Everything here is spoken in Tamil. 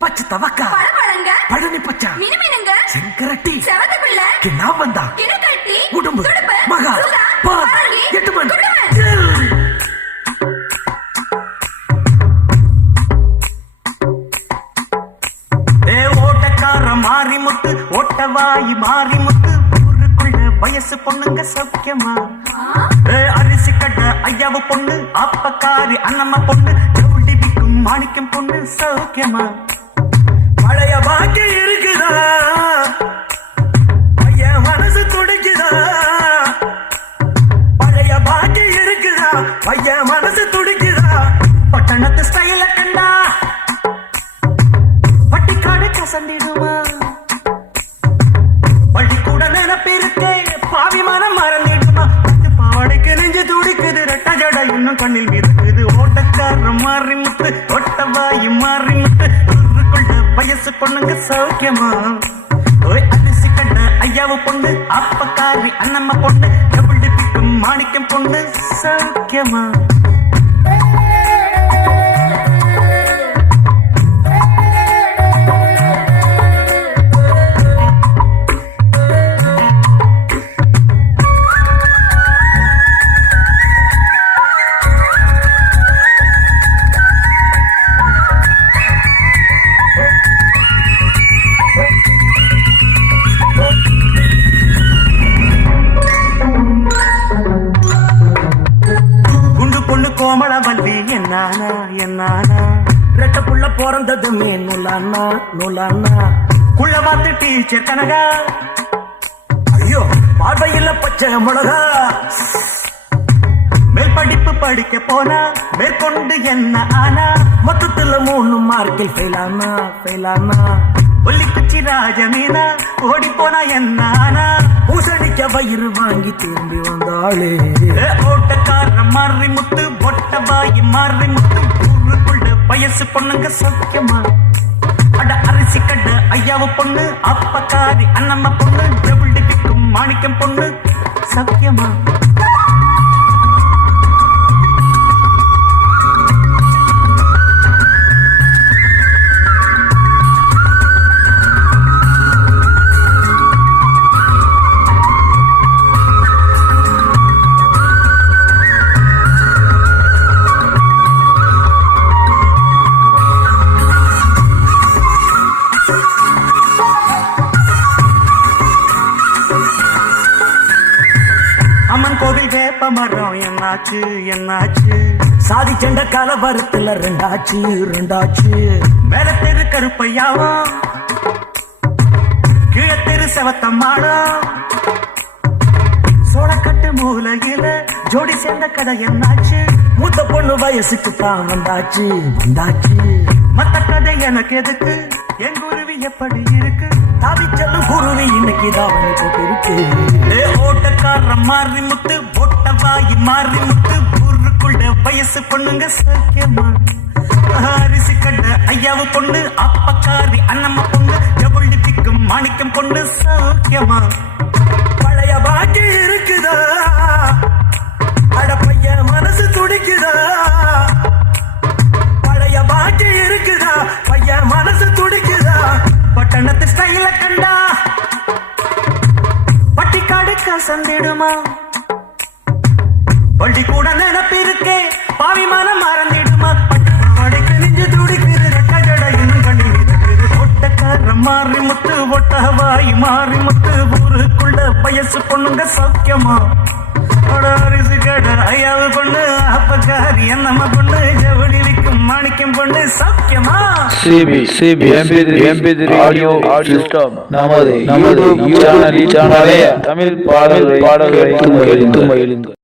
பச்சை தவக்கா பழங்க பழனி பச்சா மினுமினுங்க செங்கரட்டி செவந்த பிள்ளை கிண்ணாம்பந்தா கிணக்கட்டி உடும்பு துடுப்பு மகா சுதா பால் பரங்கி எட்டுமன் ஓட்டக்கார மாறிமுத்து ஓட்டவாயி மாறிமுத்து ஊருக்குள்ள வயசு பொண்ணுங்க சௌக்கியமா அரிசி கட்ட ஐயாவு பொண்ணு அப்பக்காரி அண்ணம்மா பொண்ணு ஜவுளி விக்கும் மாணிக்கம் பொண்ணு சௌக்கியமா பழைய பாக்கி இருக்குதா பையன் மனசு துடிக்குதா பழைய பாக்கி இருக்குதா பையன் மனசு துடிக்குதா பட்டணத்து ஸ்டைல கண்டா பட்டிக்காடு கசந்திடுமா பள்ளிக்கூட நினைப்பிருக்கே பாவி மனம் மறந்திடுமா பாவடைக்கு நெஞ்சு துடிக்குது ரெட்ட ஜடை இன்னும் கண்ணில் மிதக்குது ஓட்டக்கார மாறி முத்து ஒட்டவாயி மாறி முத்து ஊருக்குள்ள வயசு பொண்ணுங்க சௌக்கியமா அரிசி கட்ட ஐயாவு பொண்ணு அப்பக்காரி அண்ணம்மா பொண்ணு டபுள் டிப்பிக்கும் மாணிக்கம் பொண்ணு சௌக்கியமா கோமளவல்லி என்னானா என்னானா ரெட்ட புள்ள பிறந்ததுமே நூலானா நூலானா குள்ள பார்த்து டீச்சர் கனகா ஐயோ பார்வையில் பச்சை மிளகா மேல் படிப்பு படிக்க போனா மேற்கொண்டு என்ன ஆனா மொத்தத்துல 3 மார்க்கில் ஃபெயிலானா ஃபெயிலானா ஒல்லிக்குச்சி ராஜமீனா ஓடி போனா என்ன ஆனா பூசணிக்க வயிறு வாங்கி திரும்பி வந்தாளே ஓட்டக்கார மாறி முத்து ஒட்டவாயி மாறி முத்து ஊருக்குள்ள வயசு பொண்ணுங்க சௌக்கியமா அட அரிசி கட்ட ஐயாவு பொண்ணு அப்பக்காரி அண்ணம்மா பொண்ணு டபுள் டிப்பிக்கும் மாணிக்கம் பொண்ணு சௌக்கியமா அம்மன் கோவில் வேப்ப மரம் என்னாச்சு என்னாச்சு சாதி செண்ட கலவரத்துல ரெண்டாச்சு ரெண்டாச்சு மேல தெரு கருப்பையாவா கீழ தெரு செவத்தம்மாடம் சோளக்கட்டு மூலையில ஜோடி சேர்ந்த கதை என்னாச்சு மூத்த பொண்ணு வயசுக்கு தான் வந்தாச்சு வந்தாச்சு மத்த கதை எனக்கு எதுக்கு என் குருவி எப்படி இருக்கு தாவி செல்லும் குருவி இன்னைக்கு தான் இருக்கு ஓட்டக்கார மாறி முத்து ஒட்டவாயி மாறி முத்து ஊருக்குள்ள வயசு பொண்ணுங்க சௌக்கியமா அரிசி கட்ட ஐயாவு பொண்ணு அப்பக்காரி அண்ணம்மா பொண்ணு டபுள் டிப்பிக்கும் மாணிக்கம் பொண்ணு சௌக்கியமா பழைய பாக்கி இருக்குதா அட பையன் மனசு துடிக்குதா பழைய பாக்கி இருக்குதா பையன் மனசு துடிக்குதா பட்டணத்து ஸ்டைல கண்டா பட்டிக்காடு கசந்திடுமா பள்ளி கூட நினைப்பிருக்கே பாவி மனம் மறந்திடுமா பட்டுக்கு நெஞ்சு துடிக்குது ரெட்ட ஜடை இன்னும் கண்ணில் மிதக்குது ஒட்டக்கார மாறி முத்து ஒட்டவாயி மாறி முத்து ஊருக்குள்ள வயசு பொண்ணுங்க சௌக்கியமா அரிசி கடை ஐயாவு பொண்ணு அப்பக்காரி அண்ணம்மா பொண்ணு ஜவுளி விக்கும் மாணிக்கம் பொண்ணு சௌக்கியமா CB MP3 ஆடியோ சிஸ்டம் நமது சேனலை தமிழ் பாடல்களை தும்மையிலுங்கள்